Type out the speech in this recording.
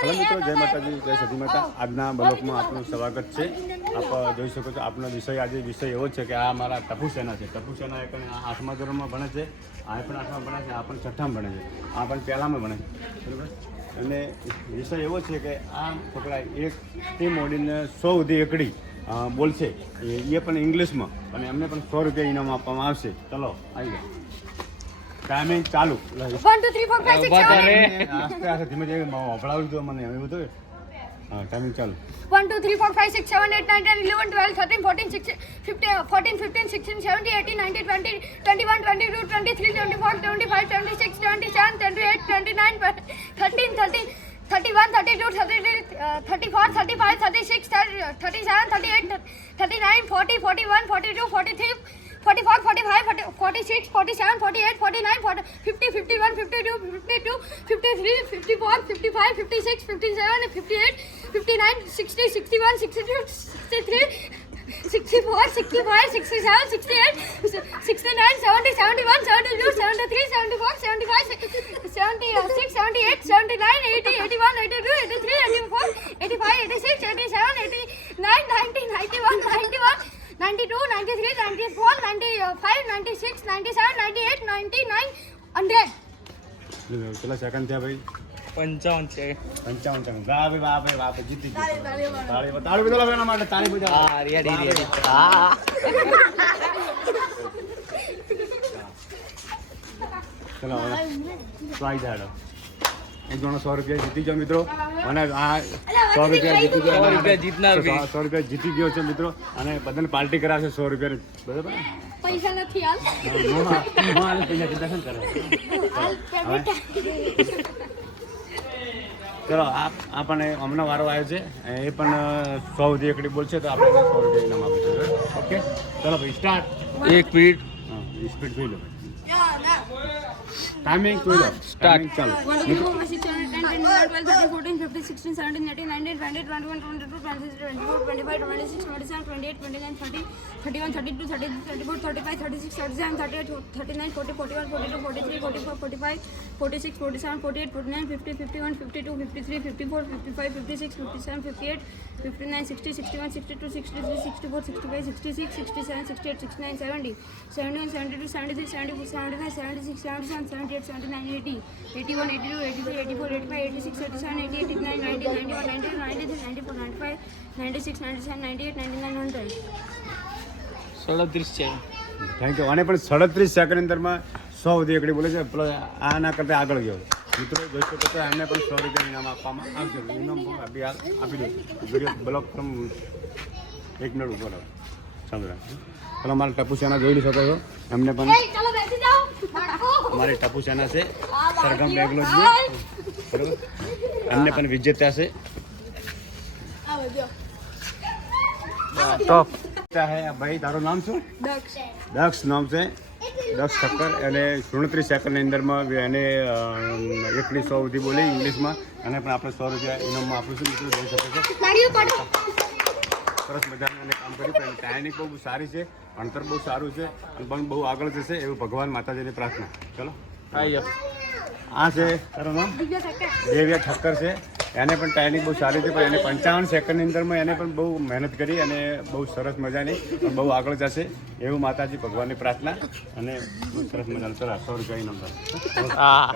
Hello મિત્રો, જય માતાજી, જય સતી માતા. આજના બ્લોગમાં આપનું સ્વાગત છે. આપ જોઈ શકો છો આપનો વિષય આજે એવો છે કે આ મારા ટપુ સેના છે. ટપુ સેના એક 8મા ધોરણમાં ભણે છે, આ પણ 8મા ભણે છે, આ પણ 6ઠામાં ભણે છે, આ પણ પહેલામાં ભણે છે, બરાબર. અને વિષય એવો છે કે આ છોકરા એકથી મોડીને 100 સુધી એકડી બોલશે, એ પણ ઇંગ્લિશમાં, અને એમને પણ 100 રૂપિયા ઇનામ આપવામાં આવશે. ચલો આવી જાય. ટાઈમિંગ ચાલુ. 1 2 3 4 5 6 7 આસ્તે આસ્તે ધીમે ધીમે વફળાવી દો મને એવું બધું. હા, ટાઈમિંગ ચાલુ. 1 2 3 4 5 6 7 8 9 10 11 12 13 14 16 15 14 15 16 17 18 19 20 21 22 23 24 25 26 27 28 29 30 31 32 33 34 35 36 37 38 39 40 41 42 43 44 45 46 47 48 49 50 51 52 52 53 54 55 56 57 58 59 60 61 62 63 64 65 67 68 69 70 71 72 73 74 75 76 78 79 80 81 82 83 84 85 86 87 89 90 91 92 93 94 95 96 97 98 99 100. કેટલા સેકન્ડ થયા ભાઈ? 55 છે. 55 સેકન્ડ. વાહ ભાઈ, વાહ ભાઈ, વાહ ભાઈ, જીતી ગયો. તાળી બજાવો એના માટે, તાળી બજાવો. હા, રેડી. હા. ચલો હવે સ્વાઈ જાડો. એક જણો 100 રૂપિયા જીતી ગયો મિત્રો, અને આ 100 રૂપિયા જીતી ગયો, 100 રૂપિયા જીતનાર 100 રૂપિયા જીતી ગયો છે મિત્રો, અને બધાને પાર્ટી કરાવશે 100 રૂપિયા, બરાબર. પૈસા નથી હાલ. પૈસા ચિંતા કેમ કરે? ચલો આ પણ હમણાં વારો આવ્યો છે, એ પણ 100 સુધી એકડી બોલશે તો આપણે 100 રૂપિયા ઇનામ આપીશું. ઓકે, ચલો ભાઈ સ્ટાર્ટ. 1 મિનિટ. હા, સ્પીડ જોઈ લો. ટાઈમિંગ જોઈ લો. ટાઈમિંગ ચાલો. 1 2 3 4 5 6 7 8 9 10 11 12 13 14 15 16 17 18 19 20 21 22 23 24 25 26 27 28 29 30 31 32 33 34 35 36 37 38 39 40 41 42 43 44 45 46 47 48 49 50 51 52 53 54 55 56 57 58 59 60 61 62 63 64 65 66 67 68 69 70 71 72 73 74 75 76 77 78 79 80 81 82 83 84 85 86 87 88 89 90 91 92 93 94 95 96 97 98 99 100. 37 છે. Thank you. અને પણ 37 સેકન્ડ અંદરમાં 100 સુધી એકડી બોલે છે. પેલો આના કરતાં આગળ ગયો મિત્રો, જોઈ શકો છો. એમને પણ 100 રૂપિયા ઇનામ આપવામાં આવશે. ઇનામ આપી દો. વિડીયો બ્લોક ફ્રોમ 1 મિનિટ ઉપર આવો સમજા. પેલો મારા ટપુ સેના જોઈ શકો છો, એમને પણ ચાલો બેસી જાઓ. અમારી ટપુ સેના છે, સરગમ બેંગ્લોર, બરાબર. એમને પણ વિજેતા છે. આવો જો. ટોપ. ભાઈ તારું નામ શું? દક્ષ. દક્ષ નામ છે, દક્ષ ઠક્કર. અને 37 સેકન્ડની અંદરમાં એને એકડી 100 સુધી બોલી ઇંગ્લિશમાં, અને પણ આપણે 100 રૂપિયા ઇનામમાં આપીશું મિત્રો, જોઈ શકો છો. નાળિયેર પાડો. સરસ મજાનું એને કામ કર્યું, પણ ટાઈમિંગ બહુ સારી છે, ભણતર બહુ સારું છે, અને પણ બહુ આગળ જશે એવું ભગવાન માતાજીની પ્રાર્થના. ચલો આવી જાઓ. આ છે તારું નામ? દિવ્યા ઠક્કર. દેવ્યા ઠક્કર છે. એને પણ ટાઈમિંગ બહુ સારી છે, પણ એને 55 સેકન્ડની અંદરમાં એને પણ બહુ મહેનત કરી, અને બહુ સરસ મજાની, પણ બહુ આગળ જશે એવું માતાજી ભગવાનની પ્રાર્થના. અને બહુ સરસ મજાનું. ચલો 100 રૂપિયા ઇનામ. હા.